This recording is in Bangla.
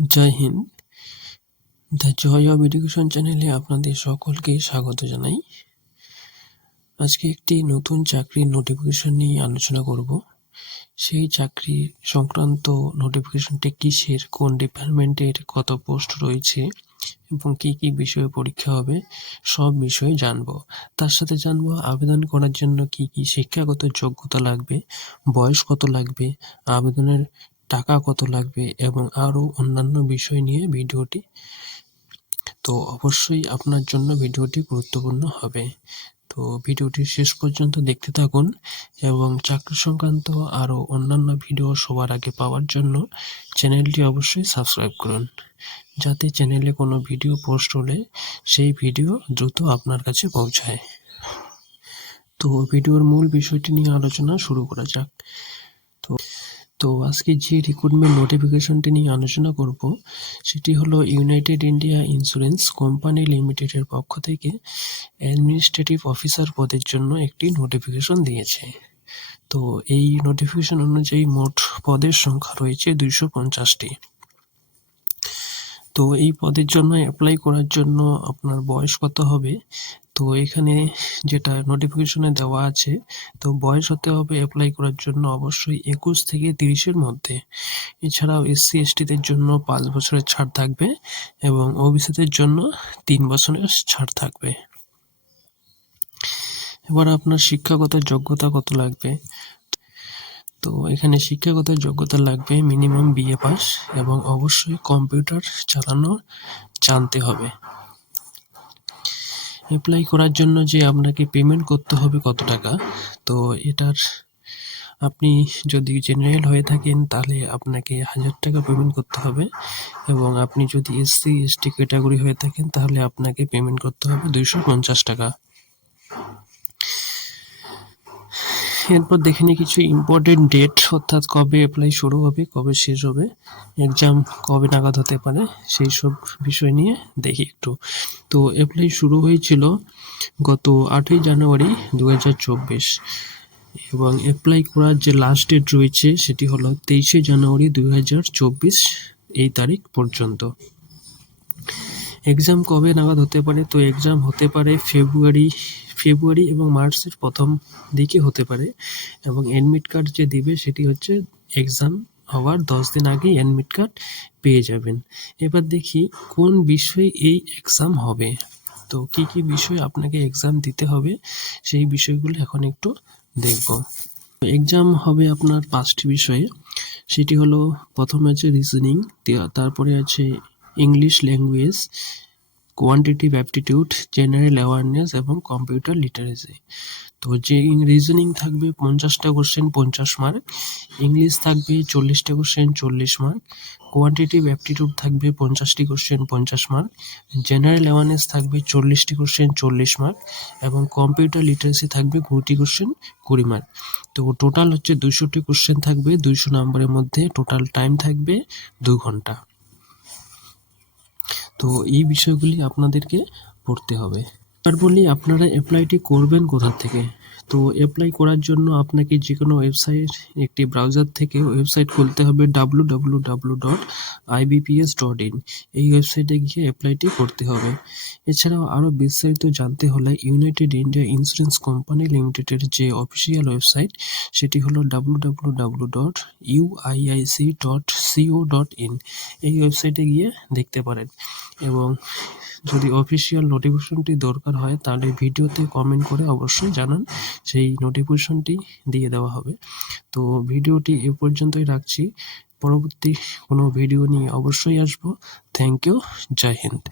জয় হিন্দ। দ্য জয় অব এডুকেশন চ্যানেলে আপনাদের সকলকে স্বাগত জানাই। আজকে একটি নতুন চাকরির নোটিফিকেশন নিয়ে আলোচনা করব। সেই চাকরি সংক্রান্ত নোটিফিকেশনটি কিসের, কোন ডিপার্টমেন্টের, কত পোস্ট রয়েছে এবং কি কি বিষয়ে পরীক্ষা হবে, সব বিষয়ে জানবো। তার সাথে জানবো আবেদন করার জন্য কি কি শিক্ষাগত যোগ্যতা লাগবে, বয়স কত লাগবে, আবেদনের টাকা কত লাগবে এবং আরও অন্যান্য বিষয় নিয়ে ভিডিওটি। তো অবশ্যই আপনার জন্য ভিডিওটি গুরুত্বপূর্ণ হবে। তো ভিডিওটি শেষ পর্যন্ত দেখতে থাকুন এবং চাকরি সংক্রান্ত আরও অন্যান্য ভিডিও সবার আগে পাওয়ার জন্য চ্যানেলটি অবশ্যই সাবস্ক্রাইব করুন, যাতে চ্যানেলে কোনো ভিডিও পোস্ট হলে সেই ভিডিও দ্রুত আপনার কাছে পৌঁছায়। তো ভিডিওর মূল বিষয়টি নিয়ে আলোচনা শুরু করা যাক। তো আজকে যে রিক্রুটমেন্ট নোটিফিকেশনটি নিয়ে আলোচনা করব সেটি হলো ইউনাইটেড ইন্ডিয়া ইন্স্যুরেন্স কোম্পানি লিমিটেডের পক্ষ থেকে অ্যাডমিনিস্ট্রেটিভ অফিসার পদের জন্য একটি নোটিফিকেশন দিয়েছে। তো এই নোটিফিকেশন অনুযায়ী মোট পদের সংখ্যা রয়েছে 250টি। তো এই পদের জন্য অ্যাপ্লাই করার জন্য আপনার বয়স কত হবে, তো এখানে যেটা নোটিফিকেশনে দেওয়া আছে, তো বয়স হতে হবে অ্যাপ্লাই করার জন্য অবশ্যই 21 থেকে 30-এর মধ্যে। এছাড়াও SC ST-দের জন্য 5 বছরের ছাড় থাকবে এবং OBC-দের জন্য 3 বছরের ছাড় থাকবে। এবার আপনার শিক্ষাগত যোগ্যতা কত লাগবে, তো এখানে শিক্ষাগত যোগ্যতা লাগবে মিনিমাম BA পাস এবং অবশ্যই কম্পিউটার চালানো জানতে হবে। অ্যাপ্লাই করার জন্য যে আপনাকে পেমেন্ট করতে হবে কত টাকা, তো এটার আপনি যদি জেনারেল হয়ে থাকেন তাহলে আপনাকে 1000 টাকা পেমেন্ট করতে হবে এবং আপনি যদি SC ST ক্যাটাগরি হয়ে থাকেন তাহলে আপনাকে পেমেন্ট করতে হবে 250 টাকা। এরপর দেখে নিই কিছু ইম্পর্টেন্ট ডেট, অর্থাৎ কবে অ্যাপ্লাই শুরু হবে, কবে শেষ হবে, এক্সাম কবে নাগাদ হতে পারে, সেই সব বিষয় নিয়ে দেখি একটু। তো অ্যাপ্লাই শুরু হয়েছিল গত 8ই জানুয়ারি 2024 এবং অ্যাপ্লাই করার যে লাস্ট ডেট রয়েছে সেটি হলো 23শে জানুয়ারি 2024 এই তারিখ পর্যন্ত। এক্সাম কবে নাগাদ হতে পারে, তো এক্সাম হতে পারে ফেব্রুয়ারি এবং মার্চের প্রথম দিকে হতে পারে এবং অ্যাডমিট কার্ড যে দিবে সেটি হচ্ছে এক্সাম হওয়ার 10 দিন আগেই অ্যাডমিট কার্ড পেয়ে যাবেন। এবার দেখি কোন বিষয়ে এই এক্সাম হবে, তো কি কি বিষয়ে আপনাকে এক্সাম দিতে হবে সেই বিষয়গুলো এখন একটু দেখব। এক্সাম হবে আপনার 5টি বিষয়ে, সেটি হলো প্রথমে আছে রিজনিং, তারপরে আছে English language, quantitative aptitude, general awareness এবং কম্পিউটার লিটারেসি। তো যে রিজনিং থাকবে 50টা কোশ্চেন 50 মার্ক, ইংলিশ থাকবে 40টা কোশ্চেন 40 মার্ক, কোয়ান্টিটিভ অ্যাপটিটিউড থাকবে 50টি কোশ্চেন 50 মার্ক, জেনারেল অ্যাওয়ারনেস থাকবে 40টি কোশ্চেন 40 মার্ক এবং কম্পিউটার লিটারেসি থাকবে 20টি কোশ্চেন 20 মার্ক। তো টোটাল হচ্ছে 200টি কোশ্চেন থাকবে 200 নম্বরের মধ্যে, টোটাল টাইম থাকবে 2 ঘন্টা। তো এই বিষয়গুলি আপনাদেরকে পড়তে হবে। আর বলি আপনারা অ্যাপ্লাইটি করবেন কোথা থেকে, তো অ্যাপ্লাই করার জন্য আপনাকে যে কোনো ওয়েবসাইট, একটি ব্রাউজার থেকে ওয়েবসাইট খুলতে হবে www.ibps.in। এই ওয়েবসাইটে গিয়ে অ্যাপ্লাইটি করতে হবে। এছাড়াও আরও বিস্তারিত জানতে হলে ইউনাইটেড ইন্ডিয়া ইন্স্যুরেন্স কোম্পানি লিমিটেডের যে অফিসিয়াল ওয়েবসাইট সেটি হলো www.uiic.co.in। এই ওয়েবসাইটে গিয়ে দেখতে পারেন এবং যদি অফিসিয়াল নোটিফিকেশনটি দরকার হয় তাহলে ভিডিওতে কমেন্ট করে অবশ্যই জানান, সেই নোটিফিকেশনটি দিয়ে দেওয়া হবে। তো ভিডিওটি এ পর্যন্তই রাখছি, পরবর্তী কোনো ভিডিও নিয়ে অবশ্যই আসবো। থ্যাংক ইউ, জয় হিন্দ।